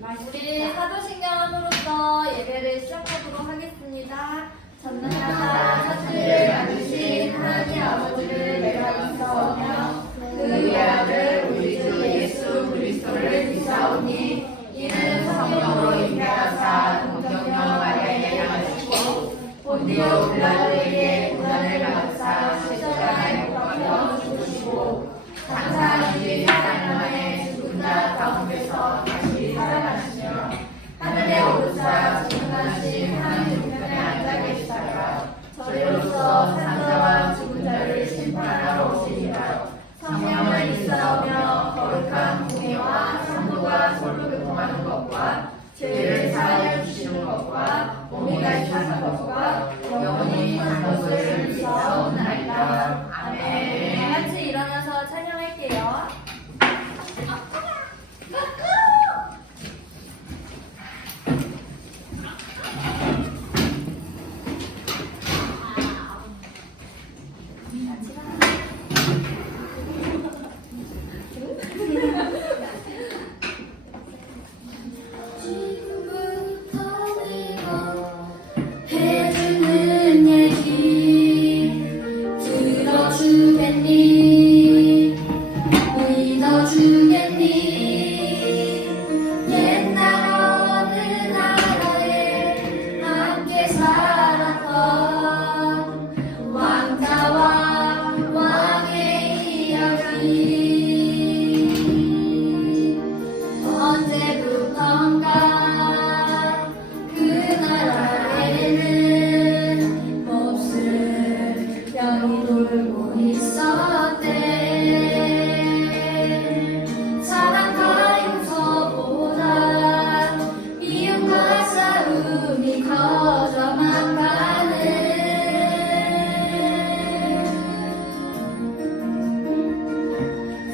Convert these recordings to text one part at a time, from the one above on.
우리 사도신경함으로써 예배를 시작하도록 하겠습니다. 전능하사 천지를 만드신 하나님 아버지를 내가 믿사오며 그 외아들 우리 주 예수 그리스도를 믿사오니 이는 성령으로 잉태하사 동정녀 마리아에게 나시고 본디오 빌라도에게 고난을 받으사 십자가에 못 박혀 죽으시고 장사한 뒤 4일 만에 죽은 자 가운데서 다시 살아나시며 하늘에 오르사 충만하신 하나님 우편에 앉아 계시다가 저리로서 산자와 죽은 자를 심판하러 오시리라. 성령을 믿사오며 거룩한 공의와 san도가 서로 교통하는 것과 죄를 사하여 주시는 것과 몸이 가시는 것과 영원히 사는 것을 믿사옵나이다. 아멘. 같이 일어나서 찬양할게요.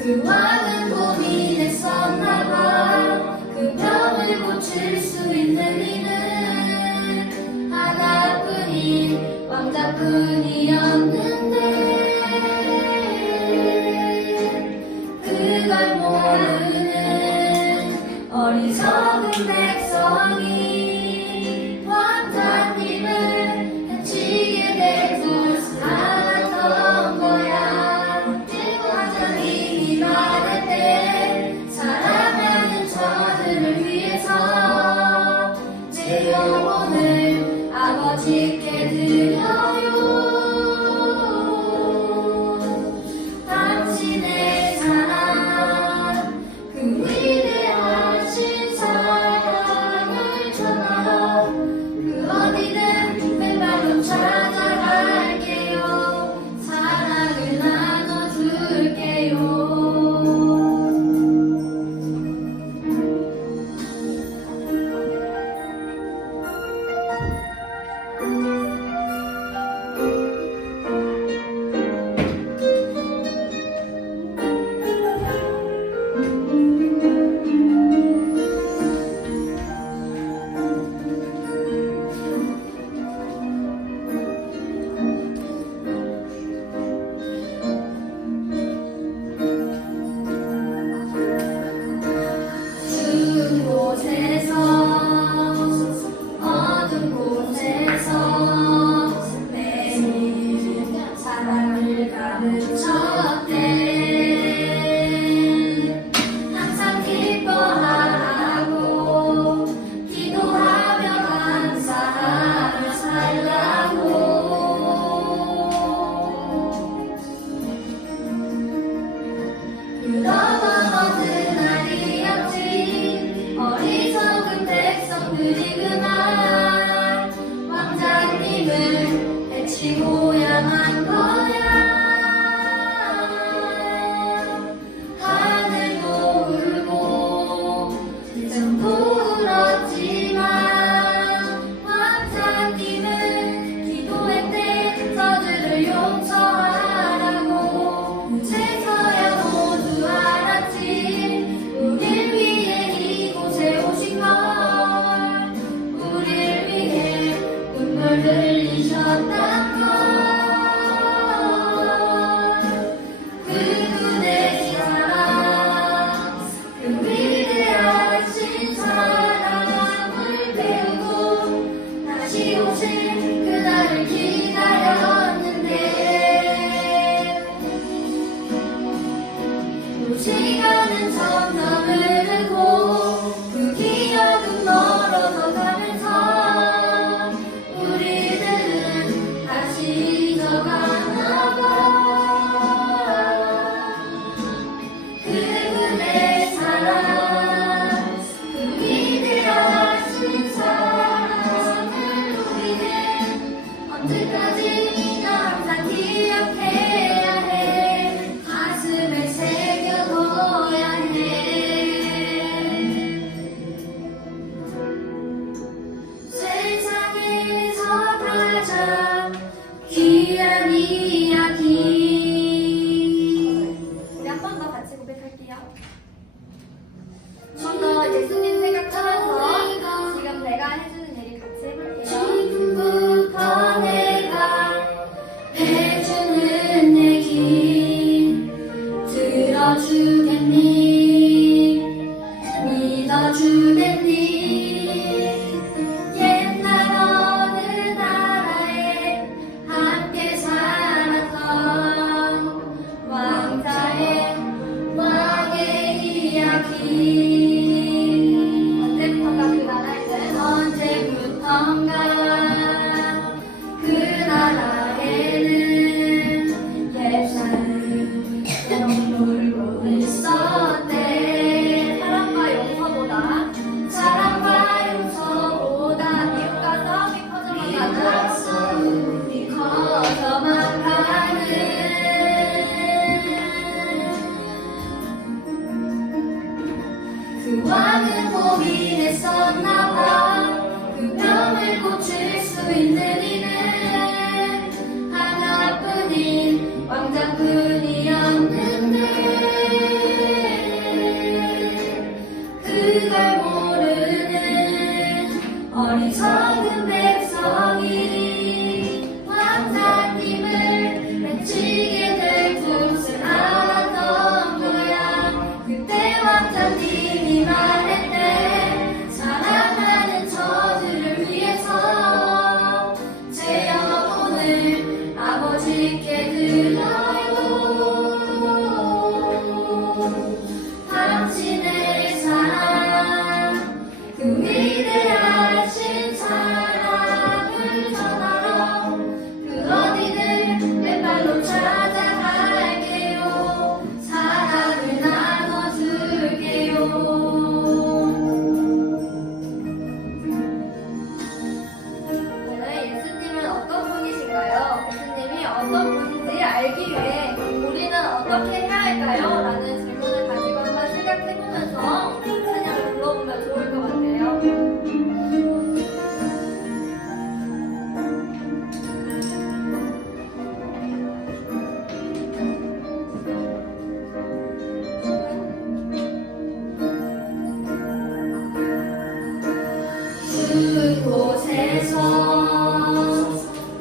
그 왕은 고민했었나봐. 그 병을 고칠 수 있는 이는 하나뿐인 왕자뿐이었는데 그걸 모르는 어리석은 백성이 왕자님을 해치게 돼서 살았던 거야. 사랑하는 저들을 위해서 제 영혼을 아버지께 드려요. 당신의 사랑 그 위대하신 사랑을 전하 그 어디든 맨발로 찾아갈게요. 사랑을 나눠줄게요. 흘리셨단 걸 시간은 점점 흐르고 그 기억은 멀어져 가면서 우리들은 다시 잊어가나 봐. 그분의 사랑, 그 위대하신 사랑을 우리는 언제까지나 항상 기억해야 해. 가슴에 새겨둬야 해. 세상에서 가장 귀한 이야기. 우리 한 번 더 같이 고백할게요. 한 번 더 예수님 생각하면서 지금 내가 해주는 얘기 같이 해볼게요. 지금부터 내가 해주는 얘기 들어주겠니? 믿어주겠니? 옛날 어느 나라에 함께 살았던 왕자의 왕의 이야기. 언제부턴가 그 나라에는 옛사람 놀고 있었대. 사랑과 용서보다 미움과 싸움이 커져만 가는 그 왕은 고민했었나봐. 그 병을 고칠 수 있는 이는 하나뿐인 왕자뿐이었는데 그걸 모르는 어리석은 백성이 왕자님을 해치게 될 뜻을 알았던 거야. 그때 왕자님이 말했대. 사랑하는 저들을 위해서 제 영혼을 아버지께 드려요. 당신의 사랑, 그 위대하신 사랑을 전하러 그 어디든 맨발로 찾아갈게요. 사랑을 나눠줄게요. 오늘 예수님은 어떤 분이신가요? 예수님이 어떤 분인지 알기 위해 우리는 어떻게 해야 할까요? 라는 질문을 가지고 한번 생각해보면서 찬양을 불러보면 좋을 것 같아요. 그곳에서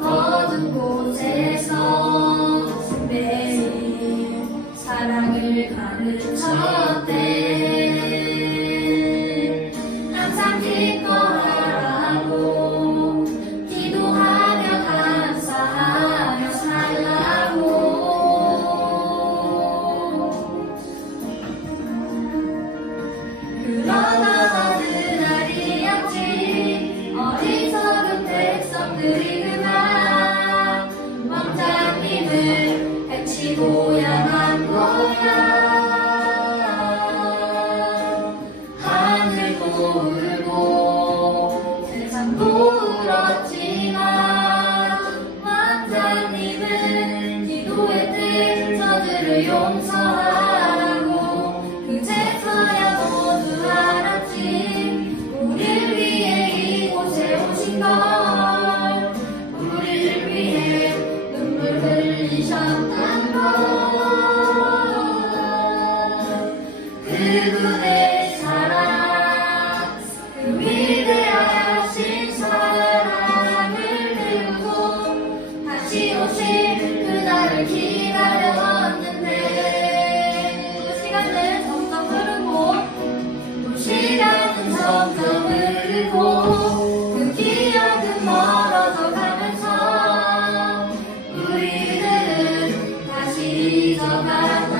어두운 곳에서 매일 사랑을 가르쳤대. 항상 기뻐하라고 기도하며 감사하며 살라고. 그러나 어느 날이었지 어리석은 백성들이 그만 왕자님을 해치고야 만 거야. 하늘도 울고 세상도 울었지만 왕자님은 기도했대. 저들을 용서하라고. 그제서야 모두 알았지 우릴 위해 이곳에 오신 걸. 우리를 위해 눈물 흘리셨단 걸. 그분의 사랑, 그 위대하신 사랑을 배우고 다시 오실 그날을 기다렸는데 또 시간은 점점 흐르고 또 시간은 점점 흐르고 그 기억은 멀어져 가면서 우리들은 다시 잊어가나 봐.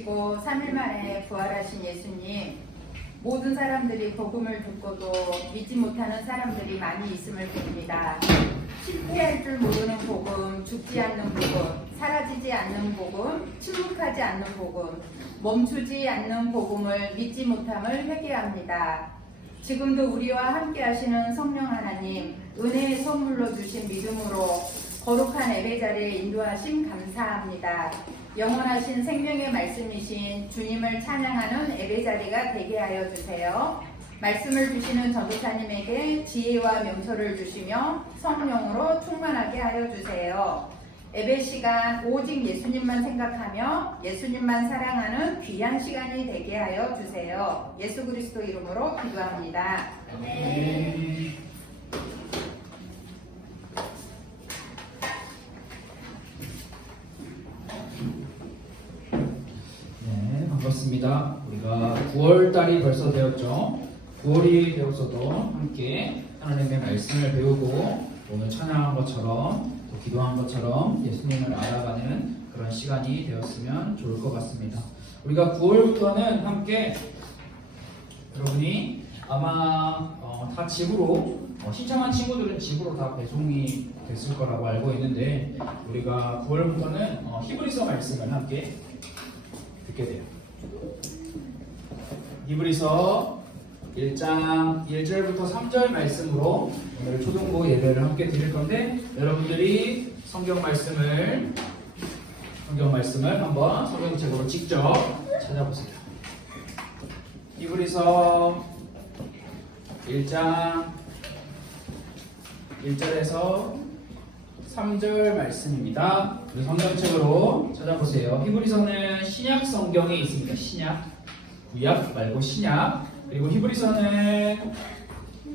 죽으시고 3일 만에 부활하신 예수님, 모든 사람들이 복음을 듣고도 믿지 못하는 사람들이 많이 있음을 봅니다. 실패할 줄 모르는 복음, 죽지 않는 복음, 사라지지 않는 복음, 침묵하지 않는 복음, 멈추지 않는 복음을 믿지 못함을 회개합니다. 지금도 우리와 함께 하시는 성령 하나님, 은혜의 선물로 주신 믿음으로 거룩한 예배 자리에 인도하심 감사합니다. 영원하신 생명의 말씀이신 주님을 찬양하는 예배 자리가 되게 하여 주세요. 말씀을 주시는 전도사님에게 지혜와 명소를 주시며 성령으로 충만하게 하여 주세요. 예배 시간 오직 예수님만 생각하며 예수님만 사랑하는 귀한 시간이 되게 하여 주세요. 예수 그리스도 이름으로 기도합니다. 네. 네, 반갑습니다. 우리가 9월달이 벌써 되었죠. 9월이 되어서도 함께 하나님의 말씀을 배우고 오늘 찬양한 것처럼 또 기도한 것처럼 예수님을 알아가는 그런 시간이 되었으면 좋을 것 같습니다. 우리가 9월부터는 함께 여러분이 아마 다 집으로 신청한 친구들은 집으로 다 배송이 됐을 거라고 알고 있는데 우리가 9월부터는 히브리서 말씀을 함께 듣게 돼요. 히브리서 1장 1절부터 3절 말씀으로 오늘 초등부 예배를 함께 드릴 건데 여러분들이 성경 말씀을 한번 성경책으로 직접 찾아보세요. 히브리서 1장 1절에서 3절 말씀입니다. 우리 성경책으로 찾아보세요. 히브리서는 신약 성경에 있습니다. 신약, 구약 말고 신약. 그리고 히브리서는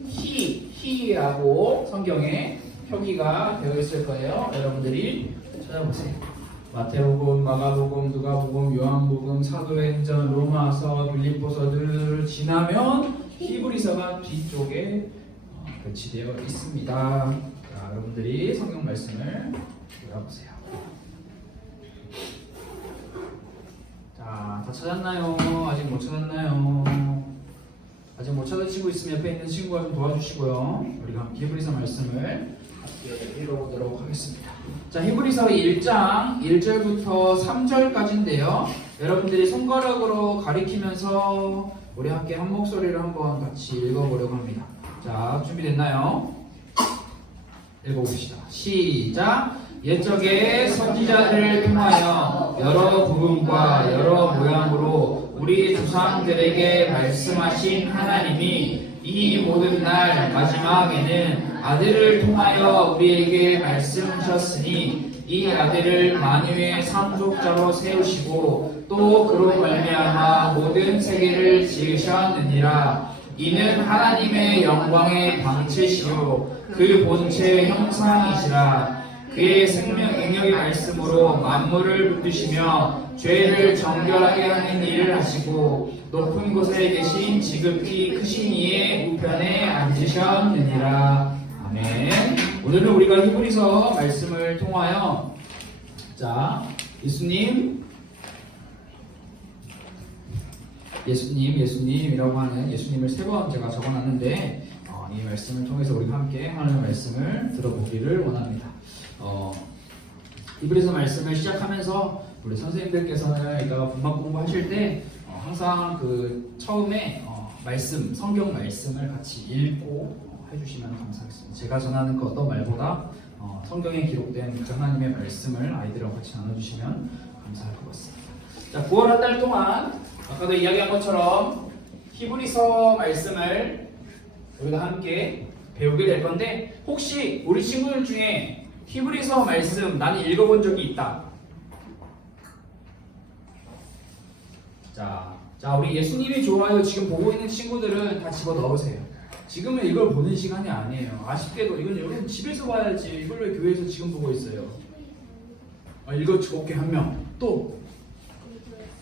히라고 성경에 표기가 되어 있을 거예요. 여러분들이 찾아보세요. 마태복음, 마가복음, 누가복음, 요한복음, 사도행전, 로마서, 빌립보서들을 지나면 히브리서가 뒤쪽에 배치되어 있습니다. 자, 여러분들이 성경 말씀을 읽어보세요. 자, 다 찾았나요? 아직 못 찾았나요? 아직 못 찾으시고 있으면 옆에 있는 친구가 좀 도와주시고요. 우리가 함께 히브리서 말씀을 함께 읽어보도록 하겠습니다. 자, 히브리서 1장 1절부터 3절까지인데요. 여러분들이 손가락으로 가리키면서 우리 함께 한 목소리로 한번 같이 읽어보려고 합니다. 자, 준비됐나요? 읽어봅시다. 시작! 옛적에 선지자들을 통하여 여러 부분과 여러 모양으로 우리 조상들에게 말씀하신 하나님이 이 모든 날 마지막에는 아들을 통하여 우리에게 말씀하셨으니 이 아들을 만유의 상속자로 세우시고 또 그로 말미암아 모든 세계를 지으셨느니라. 이는 하나님의 영광의 방체시요 그 본체의 형상이시라. 그의 생명 능력의 말씀으로 만물을 붙드시며 죄를 정결하게 하는 일을 하시고 높은 곳에 계신 지극히 크신 이의 우편에 앉으셨느니라. 아멘. 오늘은 우리가 히브리서 말씀을 통하여 예수님이라고 하는 예수님을 3번 제가 적어놨는데 이 말씀을 통해서 우리가 함께 하나님의 말씀을 들어보기를 원합니다. 히브리서 말씀을 시작하면서 우리 선생님들께서는 이따가 분막 공부하실 때 항상 그 처음에 성경 말씀을 같이 읽고 해주시면 감사하겠습니다. 제가 전하는 그 어떤 말보다 성경에 기록된 그 하나님의 말씀을 아이들하고 같이 나눠주시면 감사할 것 같습니다. 자, 9월 한 달 동안 아까도 이야기한 것처럼 히브리서 말씀을 우리가 함께 배우게 될 건데 혹시 우리 친구들 중에 히브리서 말씀 나는 읽어본 적이 있다. 자, 우리 예수님이 좋아요 지금 보고 있는 친구들은 다 집어 넣으세요. 지금은 이걸 보는 시간이 아니에요. 아쉽게도 이건 여러분 집에서 봐야지. 이걸 왜 교회에서 지금 보고 있어요? 읽어주고 한 명. 또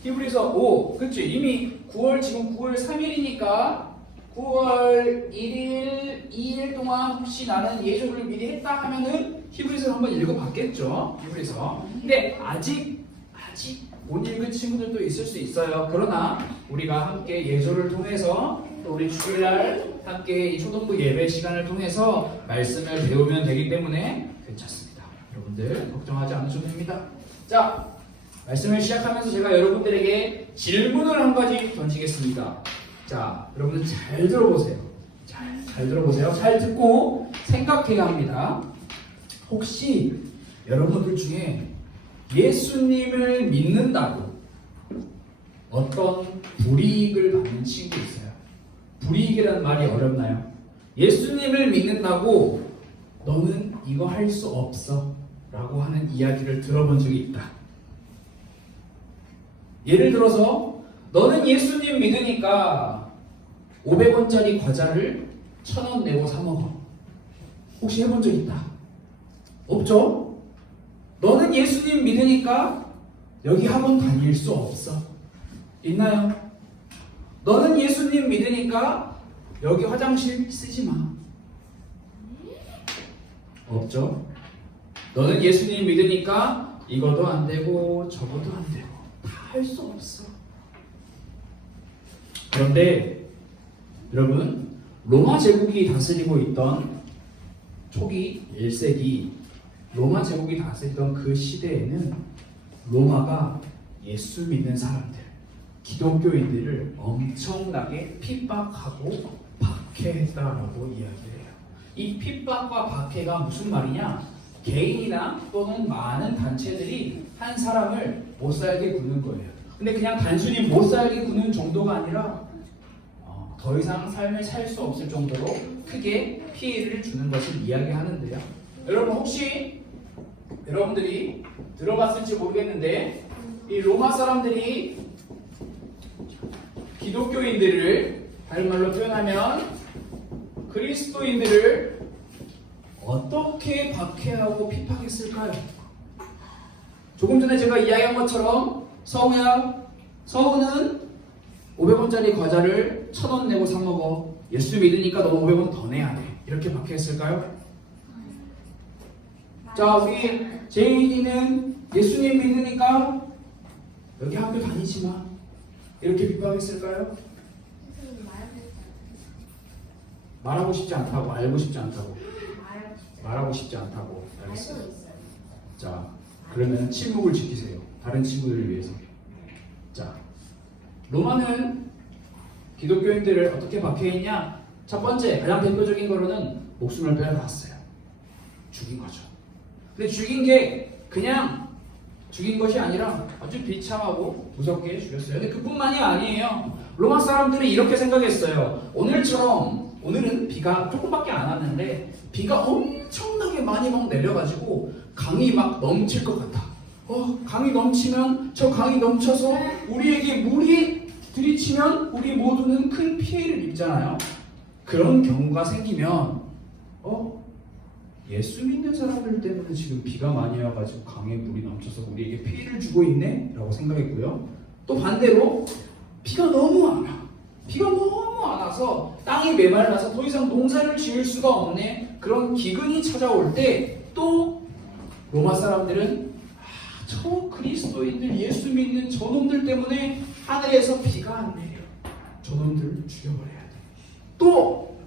히브리서 5. 그치? 이미 9월 지금 9월 3일이니까 9월 1일, 2일 동안 혹시 나는 예조를 미리 했다 하면은 히브리서를 한번 읽어봤겠죠. 히브리서. 근데 아직 못 읽은 친구들도 있을 수 있어요. 그러나 우리가 함께 예조를 통해서 또 우리 주일날 함께 이 초등부 예배 시간을 통해서 말씀을 배우면 되기 때문에 괜찮습니다. 여러분들 걱정하지 않으셔도 됩니다. 자, 말씀을 시작하면서 제가 여러분들에게 질문을 한 가지 던지겠습니다. 자, 여러분들 잘 들어보세요. 잘 들어보세요. 잘 듣고 생각해야 합니다. 혹시 여러분들 중에 예수님을 믿는다고 어떤 불이익을 받는 친구 있어요? 불이익이라는 말이 어렵나요? 예수님을 믿는다고 너는 이거 할 수 없어 라고 하는 이야기를 들어본 적이 있다. 예를 들어서 너는 예수님 믿으니까 500원짜리 과자를 1,000원 내고 사 먹어. 혹시 해본 적 있다? 없죠? 너는 예수님 믿으니까 여기 학원 다닐 수 없어. 있나요? 너는 예수님 믿으니까 여기 화장실 쓰지 마. 없죠? 너는 예수님 믿으니까 이것도 안 되고 저것도 안 되고 다 할 수 없어. 그런데 여러분, 로마 제국이 다스리고 있던 초기 1세기 로마 제국이 다스리던 그 시대에는 로마가 예수 믿는 사람들, 기독교인들을 엄청나게 핍박하고 박해했다라고 이야기를 해요. 이 핍박과 박해가 무슨 말이냐? 개인이나 또는 많은 단체들이 한 사람을 못 살게 구는 거예요. 근데 그냥 단순히 못 살게 구는 정도가 아니라 더 이상 삶을 살 수 없을 정도로 크게 피해를 주는 것을 이야기하는데요. 여러분 혹시 여러분들이 들어봤을지 모르겠는데 이 로마 사람들이 기독교인들을 다른 말로 표현하면 그리스도인들을 어떻게 박해하고 핍박했을까요? 조금 전에 제가 이야기한 것처럼 서우는 500원짜리 과자를 1,000원 내고 사 먹어. 예수 믿으니까 너 500원 더 내야 돼. 이렇게 박해했을까요? 자, 우리 제인이는 예수님 믿으니까 여기 학교 다니지 마. 이렇게 핍박했을까요? 말하고 싶지 않다고, 알고 싶지 않다고. 말하고 싶지 않다고. 알겠어요. 자, 그러면 침묵을 지키세요. 다른 친구들을 위해서. 자, 로마는 기독교인들을 어떻게 박해했냐? 첫 번째, 가장 대표적인 거로는 목숨을 빼앗았어요. 죽인 거죠. 근데 죽인 게 그냥 죽인 것이 아니라 아주 비참하고 무섭게 죽였어요. 근데 그뿐만이 아니에요. 로마 사람들이 이렇게 생각했어요. 오늘은 비가 조금밖에 안 왔는데 비가 엄청나게 많이 막 내려가지고 강이 막 넘칠 것 같아. 강이 넘치면 저 강이 넘쳐서 우리에게 물이 들이치면 우리 모두는 큰 피해를 입잖아요. 그런 경우가 생기면 예수 믿는 사람들 때문에 지금 비가 많이 와가지고 강에 물이 넘쳐서 우리에게 피해를 주고 있네? 라고 생각했고요. 또 반대로 비가 너무 안 와. 비가 너무 안 와서 땅이 메말라서 더 이상 농사를 지을 수가 없네. 그런 기근이 찾아올 때 또 로마 사람들은 저 그리스도인들 예수 믿는 저놈들 때문에 하늘에서 비가 안 내려. 저놈들 죽여버려야 돼. 또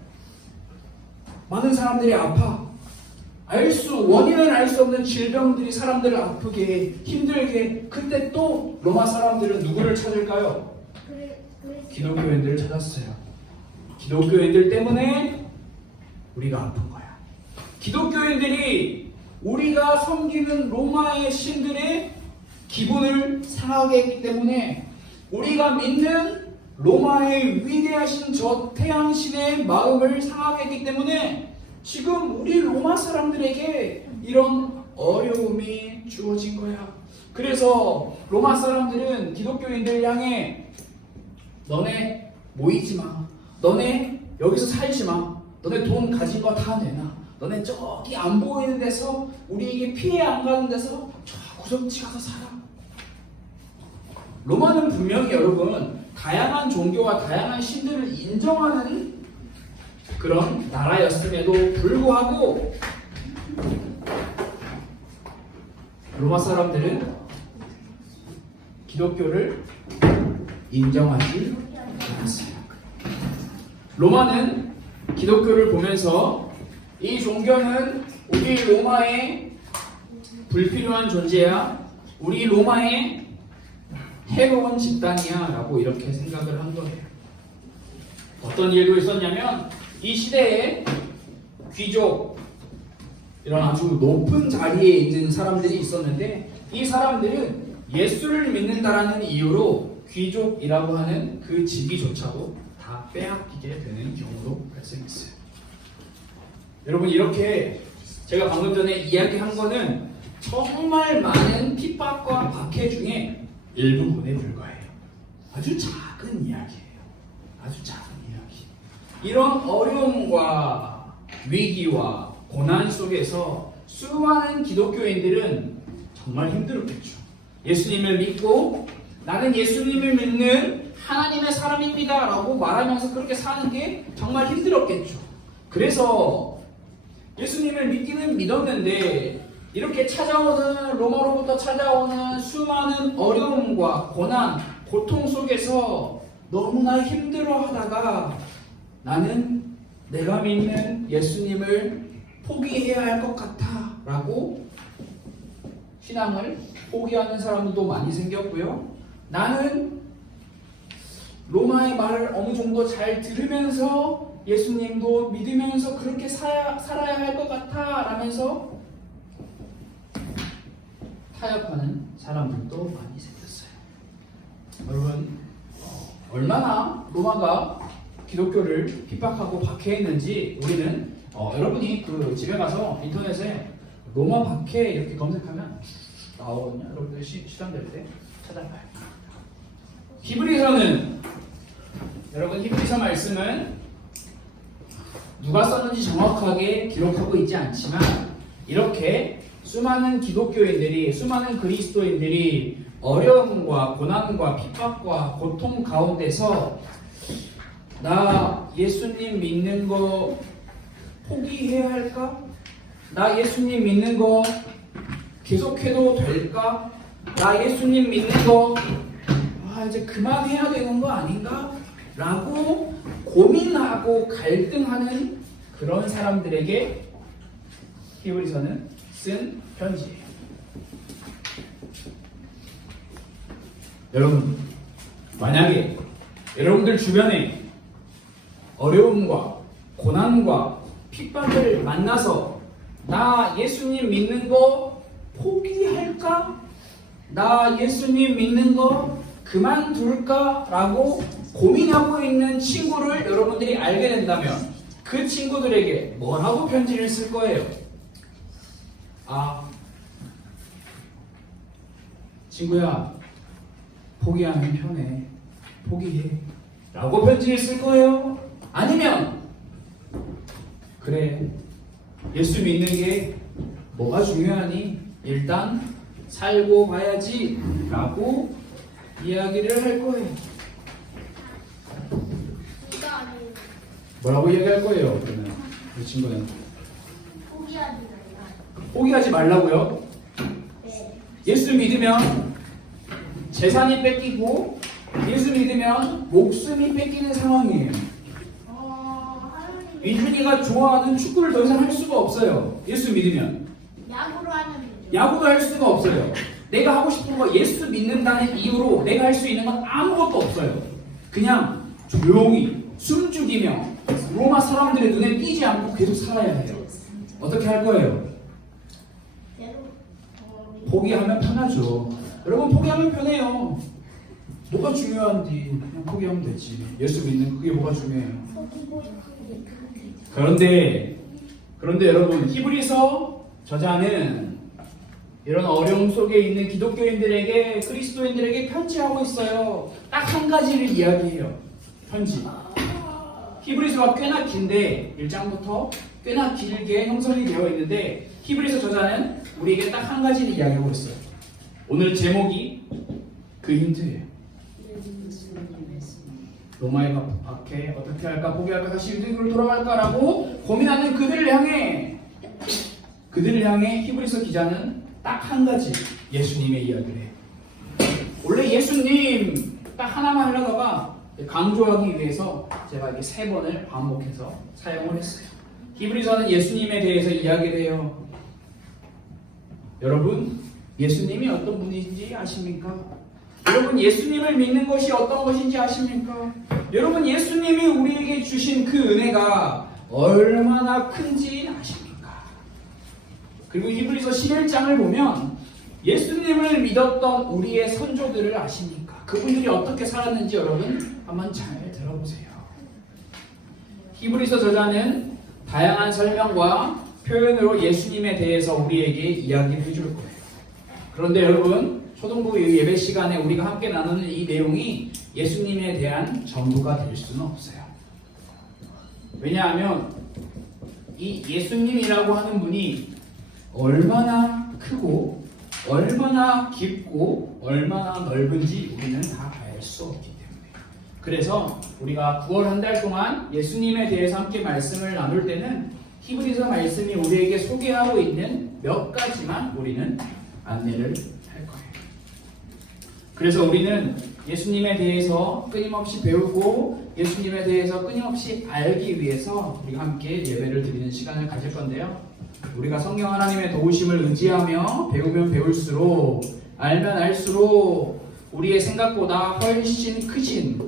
많은 사람들이 아파. 원인을 알 수 없는 질병들이 사람들을 아프게 힘들게. 그때 또 로마 사람들은 누구를 찾을까요? 기독교인들을 찾았어요. 기독교인들 때문에 우리가 아픈 거야. 기독교인들이 우리가 섬기는 로마의 신들의 기분을 상하게 했기 때문에 우리가 믿는 로마의 위대하신 저 태양신의 마음을 상하게 했기 때문에 지금 우리 로마 사람들에게 이런 어려움이 주어진 거야. 그래서 로마 사람들은 기독교인들 향해 너네 모이지 마. 너네 여기서 살지 마. 너네 돈 가진 거 다 내놔. 너네 저기 안 보이는 데서 우리에게 피해 안 가는 데서 저 구석지 가서 살아. 로마는 분명히 여러분 다양한 종교와 다양한 신들을 인정하는 그런 나라였음에도 불구하고 로마 사람들은 기독교를 인정하지 않았어요. 로마는 기독교를 보면서 이 종교는 우리 로마의 불필요한 존재야, 우리 로마의 해로운 집단이야 라고 이렇게 생각을 한 거예요. 어떤 일도 있었냐면 이 시대에 귀족, 이런 아주 높은 자리에 있는 사람들이 있었는데 이 사람들은 예수를 믿는다라는 이유로 귀족이라고 하는 그 직위조차도 다 빼앗기게 되는 경우도 발생했어요. 여러분, 이렇게 제가 방금 전에 이야기한 거는 정말 많은 핍박과 박해 중에 일부분에 불과해요. 아주 작은 이야기예요. 아주 작은 이야기. 이런 어려움과 위기와 고난 속에서 수많은 기독교인들은 정말 힘들었겠죠. 예수님을 믿고 나는 예수님을 믿는 하나님의 사람입니다 라고 말하면서 그렇게 사는 게 정말 힘들었겠죠. 그래서 예수님을 믿기는 믿었는데 이렇게 찾아오는, 로마로부터 찾아오는 수많은 어려움과 고난, 고통 속에서 너무나 힘들어하다가 나는 내가 믿는 예수님을 포기해야 할 것 같아 라고 신앙을 포기하는 사람도 많이 생겼고요. 나는 로마의 말을 어느 정도 잘 들으면서 예수님도 믿으면서 그렇게 살아야 할 것 같아 라면서 타협하는 사람들도 많이 생겼어요. 여러분, 얼마나 로마가 기독교를 핍박하고 박해했는지 우리는 여러분이 그 집에 가서 인터넷에 로마 박해 이렇게 검색하면 나오거든요. 여러분들 시간 될 때 찾아봐요. 히브리서는, 여러분, 히브리서 말씀은 누가 썼는지 정확하게 기록하고 있지 않지만 이렇게 수많은 기독교인들이, 수많은 그리스도인들이 어려움과 고난과 핍박과 고통 가운데서 나 예수님 믿는 거 포기해야 할까? 나 예수님 믿는 거 계속해도 될까? 나 예수님 믿는 거 이제 그만해야 되는 거 아닌가? 라고 고민하고 갈등하는 그런 사람들에게 히브리서는 쓴 편지예요. 여러분, 만약에 여러분들 주변에 어려움과 고난과 핍박을 만나서 나 예수님 믿는 거 포기할까? 나 예수님 믿는 거 그만둘까? 라고 고민하고 있는 친구를 여러분들이 알게 된다면 그 친구들에게 뭐라고 편지를 쓸 거예요? 친구야, 포기하면 편해. 포기해. 라고 편지를 쓸 거예요? 아니면 그래, 예수 믿는 게 뭐가 중요하니? 일단 살고 봐야지 라고 이야기를 할 거예요. 뭐라고 이야기할 거예요? 그러면 이 친구는 포기하지 말라고요? 네. 예수 믿으면 재산이 뺏기고 예수 믿으면 목숨이 뺏기는 상황이에요. 민준이가 좋아하는 축구를 더 이상 할 수가 없어요. 예수 믿으면. 야구로 하면 되죠. 야구도 할 수가 없어요. 내가 하고 싶은 거 예수 믿는다는 이유로 내가 할 수 있는 건 아무것도 없어요. 그냥 조용히 숨죽이며 로마 사람들의 눈에 띄지 않고 계속 살아야 해요. 어떻게 할 거예요? 포기하면 편하죠. 여러분, 포기하면 편해요. 뭐가 중요한지 그냥 포기하면 되지. 예수 믿는 그게 뭐가 중요해요? 그런데 여러분, 히브리서 저자는 이런 어려움 속에 있는 기독교인들에게, 그리스도인들에게 편지하고 있어요. 딱 한 가지를 이야기해요. 편지. 히브리서가 꽤나 긴데 1장부터 꽤나 길게 형성이 되어 있는데 히브리서 저자는 우리에게 딱 한 가지를 이야기하고 있어요. 오늘 제목이 그 힌트예요. 로마의 박해 어떻게 할까, 포기할까, 다시 유대인으로 돌아갈까라고 고민하는 그들을 향해 히브리서 기자는 딱 한 가지 예수님의 이야기를 해요. 원래 예수님 딱 하나만 하려다가 강조하기 위해서 제가 이게 3번을 반복해서 사용을 했어요. 히브리서는 예수님에 대해서 이야기를 해요. 여러분, 예수님이 어떤 분인지 아십니까? 여러분, 예수님을 믿는 것이 어떤 것인지 아십니까? 여러분, 예수님이 우리에게 주신 그 은혜가 얼마나 큰지 아십니까? 그리고 히브리서 11장을 보면 예수님을 믿었던 우리의 선조들을 아십니까? 그분들이 어떻게 살았는지 여러분 한번 잘 들어보세요. 히브리서 저자는 다양한 설명과 표현으로 예수님에 대해서 우리에게 이야기를 해줄 거예요. 그런데 여러분, 초등부 예배 시간에 우리가 함께 나누는 이 내용이 예수님에 대한 전부가 될 수는 없어요. 왜냐하면 이 예수님이라고 하는 분이 얼마나 크고 얼마나 깊고 얼마나 넓은지 우리는 다 알 수 없기 때문에, 그래서 우리가 9월 한 달 동안 예수님에 대해서 함께 말씀을 나눌 때는 히브리서 말씀이 우리에게 소개하고 있는 몇 가지만 우리는 안내를 할 거예요. 그래서 우리는 예수님에 대해서 끊임없이 배우고 예수님에 대해서 끊임없이 알기 위해서 우리가 함께 예배를 드리는 시간을 가질 건데요. 우리가 성령 하나님의 도우심을 의지하며 배우면 배울수록, 알면 알수록 우리의 생각보다 훨씬 크신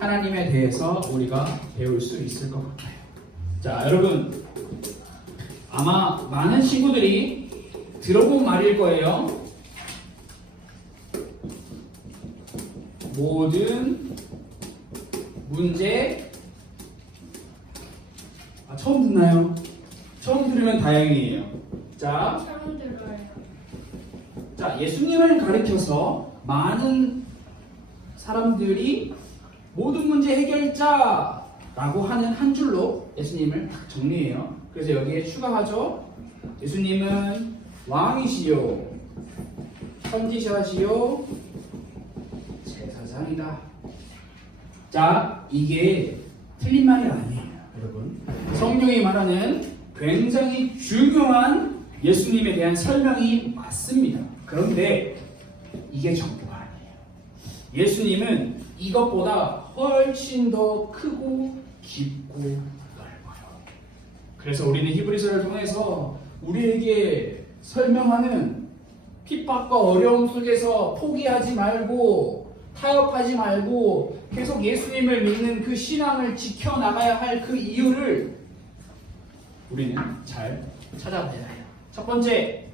하나님에 대해서 우리가 배울 수 있을 것 같아요. 자, 여러분, 아마 많은 친구들이 들어본 말일 거예요. 모든 문제, 처음 듣나요? 처음 들으면 다행이에요. 자, 처음 들어요. 자, 예수님을 가리켜서 많은 사람들이 모든 문제 해결자라고 하는 한 줄로 예수님을 딱 정리해요. 그래서 여기에 추가하죠. 예수님은 왕이시요, 선지자시요, 제사장이다. 자, 이게 틀린 말이 아니에요, 여러분. 성경이 말하는 굉장히 중요한 예수님에 대한 설명이 맞습니다. 그런데 이게 전부가 아니에요. 예수님은 이것보다 훨씬 더 크고 깊고 넓어요. 그래서 우리는 히브리서를 통해서 우리에게 설명하는 핍박과 어려움 속에서 포기하지 말고 타협하지 말고 계속 예수님을 믿는 그 신앙을 지켜나가야 할 그 이유를 우리는 잘 찾아봐야 해요. 첫 번째,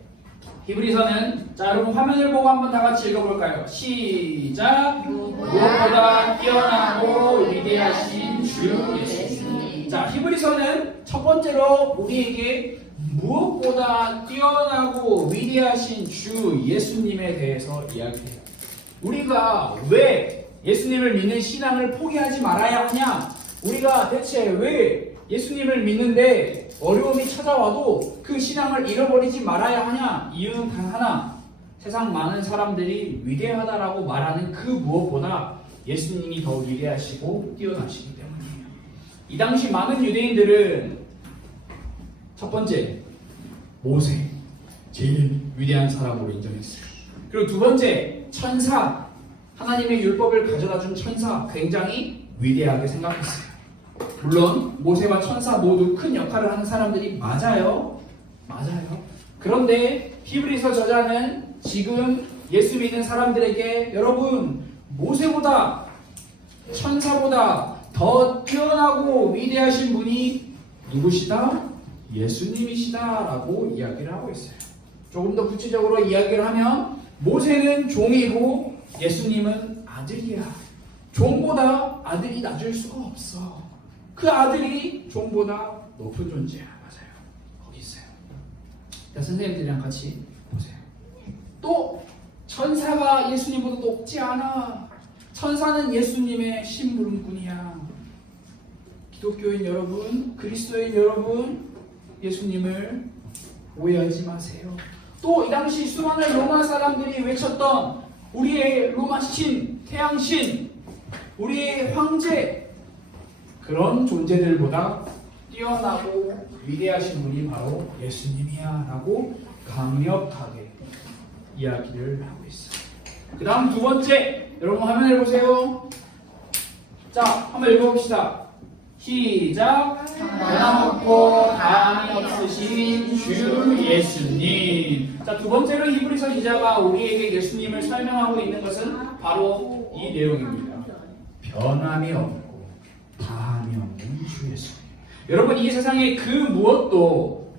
히브리서는, 자, 여러분 화면을 보고 한번 다 같이 읽어볼까요? 시작! 무엇보다 뛰어나고 위대하신 주 예수님. 자, 히브리서는 첫 번째로 우리에게 무엇보다 뛰어나고 위대하신 주 예수님에 대해서 이야기해요. 우리가 왜 예수님을 믿는 신앙을 포기하지 말아야 하냐? 우리가 대체 왜 예수님을 믿는데 어려움이 찾아와도 그 신앙을 잃어버리지 말아야 하냐? 이유는 단 하나, 세상 많은 사람들이 위대하다라고 말하는 그 무엇보다 예수님이 더 위대하시고 뛰어나시기 때문이에요. 이 당시 많은 유대인들은 첫 번째, 모세, 제일 위대한 사람으로 인정했어요. 그리고 두 번째, 천사, 하나님의 율법을 가져다준 천사, 굉장히 위대하게 생각했어요. 물론 모세와 천사 모두 큰 역할을 하는 사람들이 맞아요. 그런데 히브리서 저자는 지금 예수 믿는 사람들에게, 여러분, 모세보다 천사보다 더 뛰어나고 위대하신 분이 누구시다? 예수님이시다 라고 이야기를 하고 있어요. 조금 더 구체적으로 이야기를 하면 모세는 종이고 예수님은 아들이야. 종보다 아들이 낮을 수가 없어. 그 아들이 종보다 높은 존재야. 맞아요. 거기 있어요. 자, 선생님들이랑 같이 보세요. 또 천사가 예수님보다 높지 않아. 천사는 예수님의 심부름꾼이야. 기독교인 여러분, 그리스도인 여러분, 예수님을 오해하지 마세요. 또 이 당시 수많은 로마 사람들이 외쳤던 우리의 로마 신, 태양신, 우리의 황제, 그런 존재들보다 뛰어나고 위대하신 분이 바로 예수님이야 라고 강력하게 이야기를 하고 있어요. 그 다음 두 번째, 여러분 화면을 보세요. 자, 한번 읽어봅시다. 시작. 변함없고 다함이 없으신 주 예수님. 자, 두 번째로 히브리서 기자가 우리에게 예수님을 설명하고 있는 것은 바로 이 내용입니다. 변함이 없고 다함이 없는 주 예수님. 여러분, 이 세상에 그 무엇도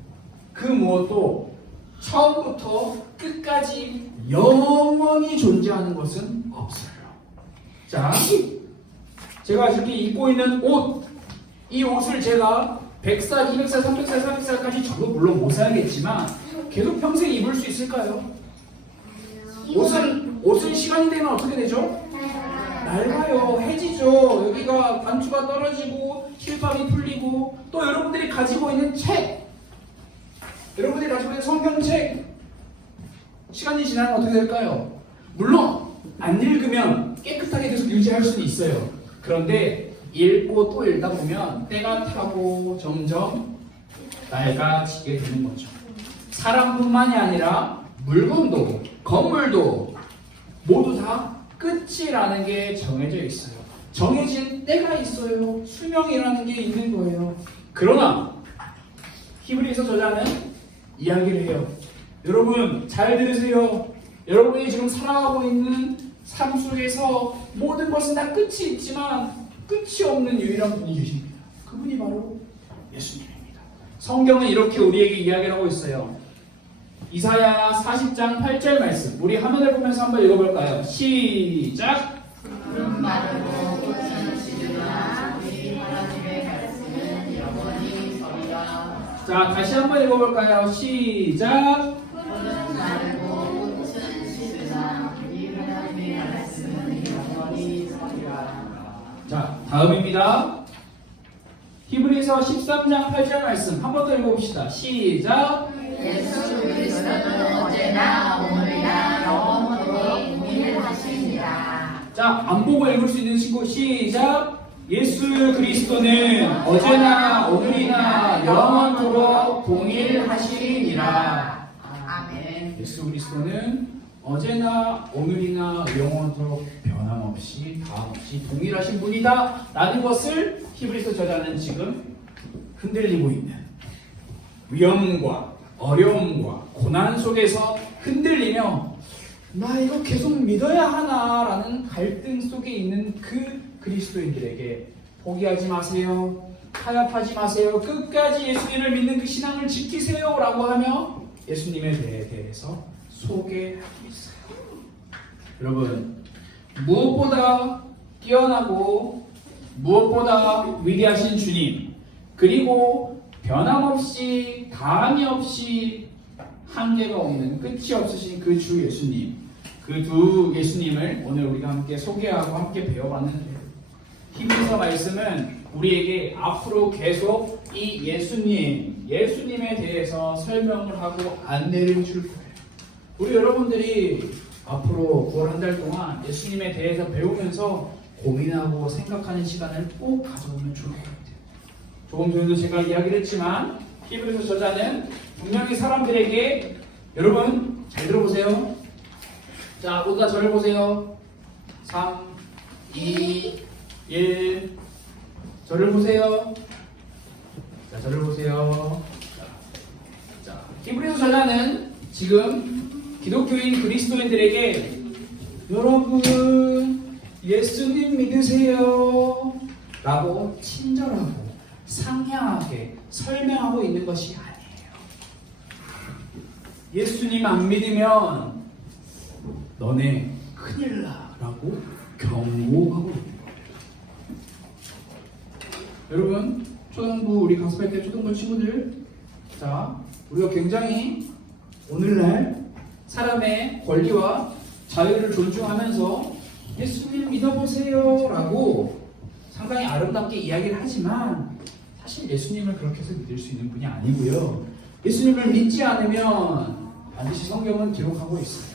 처음부터 끝까지 영원히 존재하는 것은 없어요. 자, 제가 이렇게 입고 있는 옷, 이 옷을 제가 100살, 200살, 300살, 400살까지 저도 물론 못 살겠지만 계속 평생 입을 수 있을까요? 옷은 시간이 되면 어떻게 되죠? 낡아요, 해지죠. 여기가 단추가 떨어지고 실밥이 풀리고, 또 여러분들이 가지고 있는 책, 여러분들이 가지고 있는 성경책, 시간이 지나면 어떻게 될까요? 물론 안 읽으면 깨끗하게 계속 유지할 수는 있어요. 그런데 읽고 또 읽다 보면 때가 타고 점점 낡아지게 되는 거죠. 사람뿐만이 아니라 물건도, 건물도 모두 다 끝이라는 게 정해져 있어요. 정해진 때가 있어요. 수명이라는 게 있는 거예요. 그러나 히브리서 저자는 이야기를 해요. 여러분 잘 들으세요. 여러분이 지금 살아가고 있는 삶 속에서 모든 것은 다 끝이 있지만 끝이 없는 유일한 분이 계십니다. 그분이 바로 예수님입니다. 성경은 이렇게 우리에게 이야기를 하고 있어요. 이사야 40장 8절 말씀, 우리 화면을 보면서 한번 읽어볼까요? 시작! 푸른 마르고 꽃은 지르나 우리 하나님의 말씀은 영원히 서리라. 자, 다시 한번 읽어볼까요? 시작! 푸른 마르고 꽃은 지르나 우리 하나님의 말씀은 영원히 서리라. 자, 다음입니다. 히브리서 13장 8절 말씀 한 번 더 읽어봅시다. 시작! 예수 그리스도는 언제나 오늘이나 영원토록 동일하시니라. 자, 안 보고 읽을 수 있는 친구 시작! 예수 그리스도는 언제나 오늘이나 영원토록 동일하시니라. 아멘. 예수 그리스도는 언제나 오늘이나 영원토록 변함없이 다함없이 동일하신 분이다 라는 것을 히브리서 저자는 지금 흔들리고 있는, 위험과 어려움과 고난 속에서 흔들리며 나 이거 계속 믿어야 하나 라는 갈등 속에 있는 그 그리스도인들에게 포기하지 마세요, 타협하지 마세요, 끝까지 예수님을 믿는 그 신앙을 지키세요 라고 하며 예수님에 대해서 소개하고 있어요. 여러분, 무엇보다 뛰어나고 무엇보다 위대하신 주님, 그리고 변함없이 다함이 없이 한계가 없는 끝이 없으신 그 주 예수님, 그 두 예수님을 오늘 우리가 함께 소개하고 함께 배워가는 히브리서 말씀은 우리에게 앞으로 계속 이 예수님에 대해서 설명을 하고 안내를 줄 거예요. 우리 여러분들이 앞으로 9월 한 달 동안 예수님에 대해서 배우면서 고민하고 생각하는 시간을 꼭 가져오면 좋을 것 같아요. 조금 전에도 제가 이야기를 했지만 히브리서 저자는 분명히 사람들에게, 여러분 잘 들어보세요. 자, 모두 다 저를 보세요. 3, 2, 1. 저를 보세요. 자, 저를 보세요. 자, 히브리서 저자는 지금 기독교인 그리스도인들에게 여러분 예수님 믿으세요 라고 친절하고 상냥하게 설명하고 있는 것이 아니에요. 예수님 안 믿으면 너네 큰일 나 라고 경고하고 있는 거예요. 여러분, 초등부, 우리 강습할 초등부 친구들, 자, 우리가 굉장히 오늘날 사람의 권리와 자유를 존중하면서 예수님 믿어보세요 라고 상당히 아름답게 이야기를 하지만 사실 예수님을 그렇게 해서 믿을 수 있는 분이 아니고요. 예수님을 믿지 않으면 반드시 성경은 기록하고 있어요.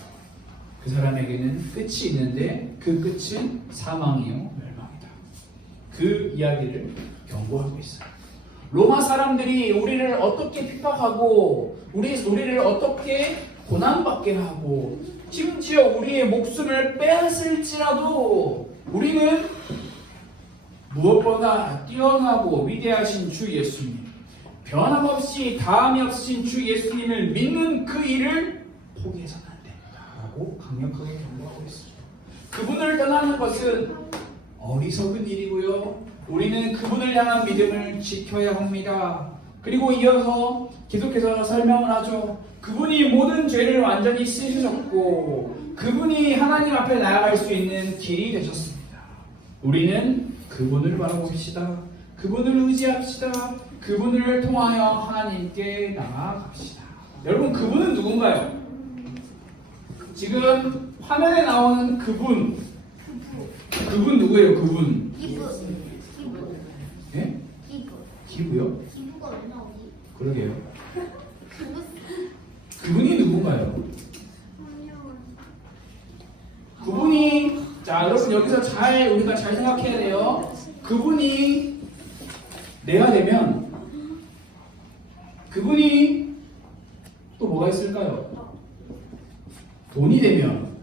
그 사람에게는 끝이 있는데 그 끝은 사망이요 멸망이다. 그 이야기를 경고하고 있어요. 로마 사람들이 우리를 어떻게 핍박하고 우리를 어떻게 고난받게 하고 심지어 우리의 목숨을 빼앗을지라도 우리는 무엇보다 뛰어나고 위대하신 주 예수님, 변함없이 다함이 없으신 주 예수님을 믿는 그 일을 포기해서는 안 됩니다 라고 강력하게 경고하고 있습니다. 그분을 떠나는 것은 어리석은 일이고요, 우리는 그분을 향한 믿음을 지켜야 합니다. 그리고 이어서 계속해서 설명을 하죠. 그분이 모든 죄를 완전히 씻으셨고 그분이 하나님 앞에 나아갈 수 있는 길이 되셨습니다. 우리는 그분을 바라봅시다. 그분을 의지합시다. 그분을 통하여 하나님께 나아갑시다. 여러분, 그분은 누군가요? 지금 화면에 나오는 그분 누구예요? 그분. 기부. 예? 기부. 기부요? 기부가 왜 나오지? 그러게요. 기부. 그분이 누군가요? 그분이, 자 여러분 여기서 우리가 잘 생각해야 돼요. 그분이 내가 되면 그분이 또 뭐가 있을까요? 돈이 되면,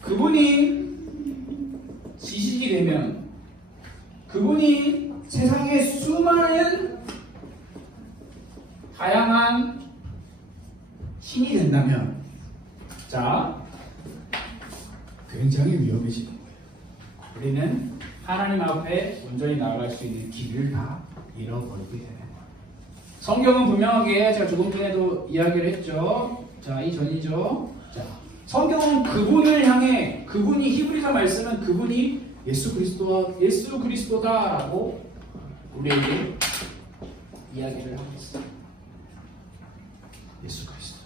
그분이 지식이 되면, 그분이 세상의 수많은 다양한 신이 된다면, 자 굉장히 위험해지는 거예요. 우리는 하나님 앞에 온전히 나아갈 수 있는 길을 다 잃어버리게 되는 거예요. 성경은 분명하게, 제가 조금 전에도 이야기를 했죠. 자, 이전이죠. 자, 성경은 그분을 향해, 그분이, 히브리서 말씀은 그분이 예수 그리스도다라고 우리에게 이야기를 하고 있어요. 예수 그리스도.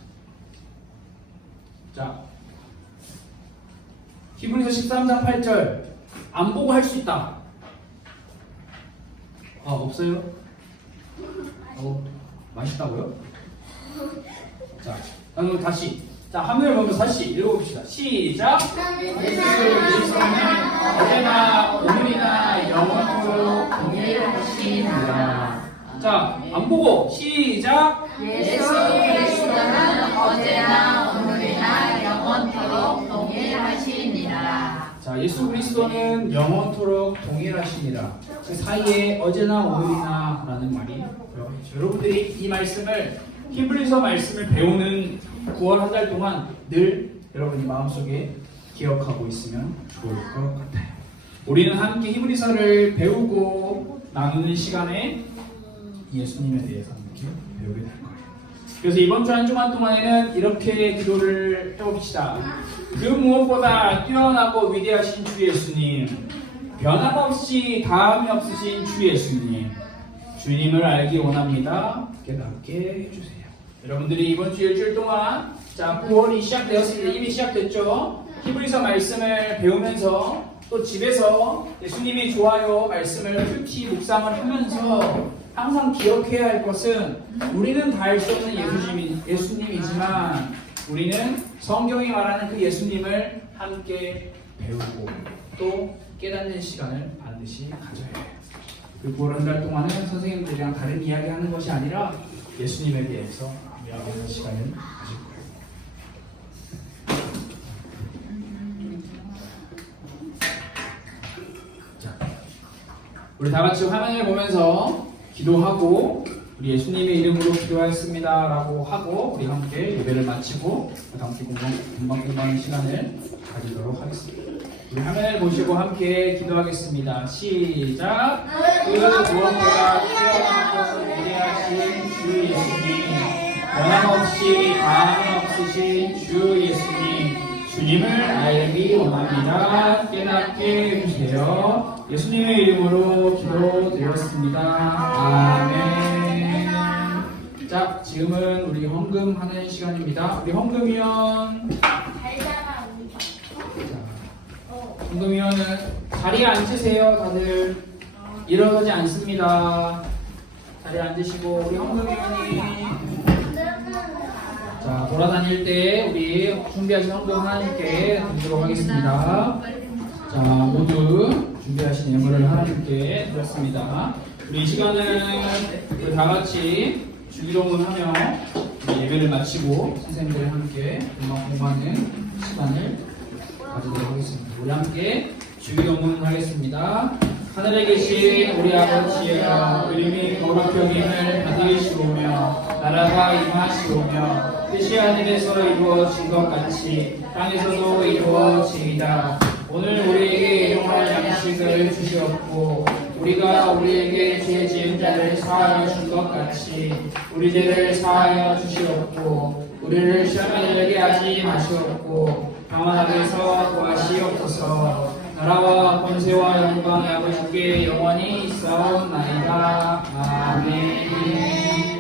자, 히브리서 13장 8절, 안 보고 할 수 있다. 없어요? 맛있다고요? 자, 그럼 다시. 자, 화면을 보면서 다시 읽어봅시다. 시작! 예수 그리스도는 어제나 오늘이나 영원토록 동일하시니라. 자, 안 보고 시작! 예수 그리스도는 어제나 오늘이나 영원토록 동일하시니라. 자, 예수 그리스도는 영원토록 동일하시니라. 그 사이에 어제나 오늘이나 라는 말이 들어가 있죠. 여러분들이 이 말씀을, 히브리서 말씀을 배우는 9월 한 달 동안 늘 여러분이 마음속에 기억하고 있으면 좋을 것 같아요. 우리는 함께 히브리서를 배우고 나누는 시간에 예수님에 대해서 함께 배우게 될 거예요. 그래서 이번 주 한 주간 동안에는 이렇게 기도를 해봅시다. 그 무엇보다 뛰어나고 위대하신 주 예수님, 변함없이 다함이 없으신 주 예수님, 주님을 알기 원합니다. 깨닫게 해주세요. 여러분들이 이번 주 일주일 동안, 자, 9월이 시작되었습니다. 이미 시작됐죠? 히브리서 말씀을 배우면서 또 집에서 예수님이 좋아요 말씀을 큐티 묵상을 하면서 항상 기억해야 할 것은, 우리는 다 할 수 없는 예수님이지만 우리는 성경이 말하는 그 예수님을 함께 배우고 또 깨닫는 시간을 반드시 가져야 해요. 그 9월 한 달 동안은 선생님들이랑 다른 이야기하는 것이 아니라 예수님에 대해서 이야기하는 시간을 가질 거예요. 자, 우리 다 같이 화면을 보면서 기도하고, 우리 예수님의 이름으로 기도하였습니다 라고 하고 우리 함께 예배를 마치고 함께 공방하는 시간을 가지도록 하겠습니다. 우리 화면을 보시고 함께 기도하겠습니다. 시작! 그 무엇보다 뛰어나고 위대하신 주 예수님, 변함없이 다함이 없으신 주 예수님, 주님을 알기 원합니다. 깨닫게 해주세요. 예수님의 이름으로 기도드렸습니다. 아멘. 자, 지금은 우리 헌금하는 시간입니다. 우리 헌금위원, 헌금위원은 자리에 앉으세요. 다들 일어서지 않습니다. 자리에 앉으시고, 우리 헌금위원이 자, 돌아다닐 때 우리 준비하신 헌금 하나님께 드리도록 하겠습니다. 자, 모두 준비하신 예물을 하나님께 드렸습니다. 우리 이 시간은 우리 다 같이 주기도문하며 예배를 마치고 선생님들과 함께 음악 공부하는 시간을 가지도록 하겠습니다. 우리 함께 주기도문 하겠습니다. 하늘에 계신 우리 아버지여, 이름이 거룩히 여김을 받으시오며 나라가 임하시오며 뜻이 하늘에서 이루어진 것 같이 땅에서도 이루어지이다. 오늘 우리에게 일용할 양식을 주시옵고 우리가 우리에게 죄 지은 자를 사하여 준 것 같이 우리 죄를 사하여 주시옵고 우리를 시험에 들게 하지 마시옵고 다만 악에서 구하시옵소서. 나라와 권세와 영광이 아버지께 영원히 있사옵나이다. 아멘.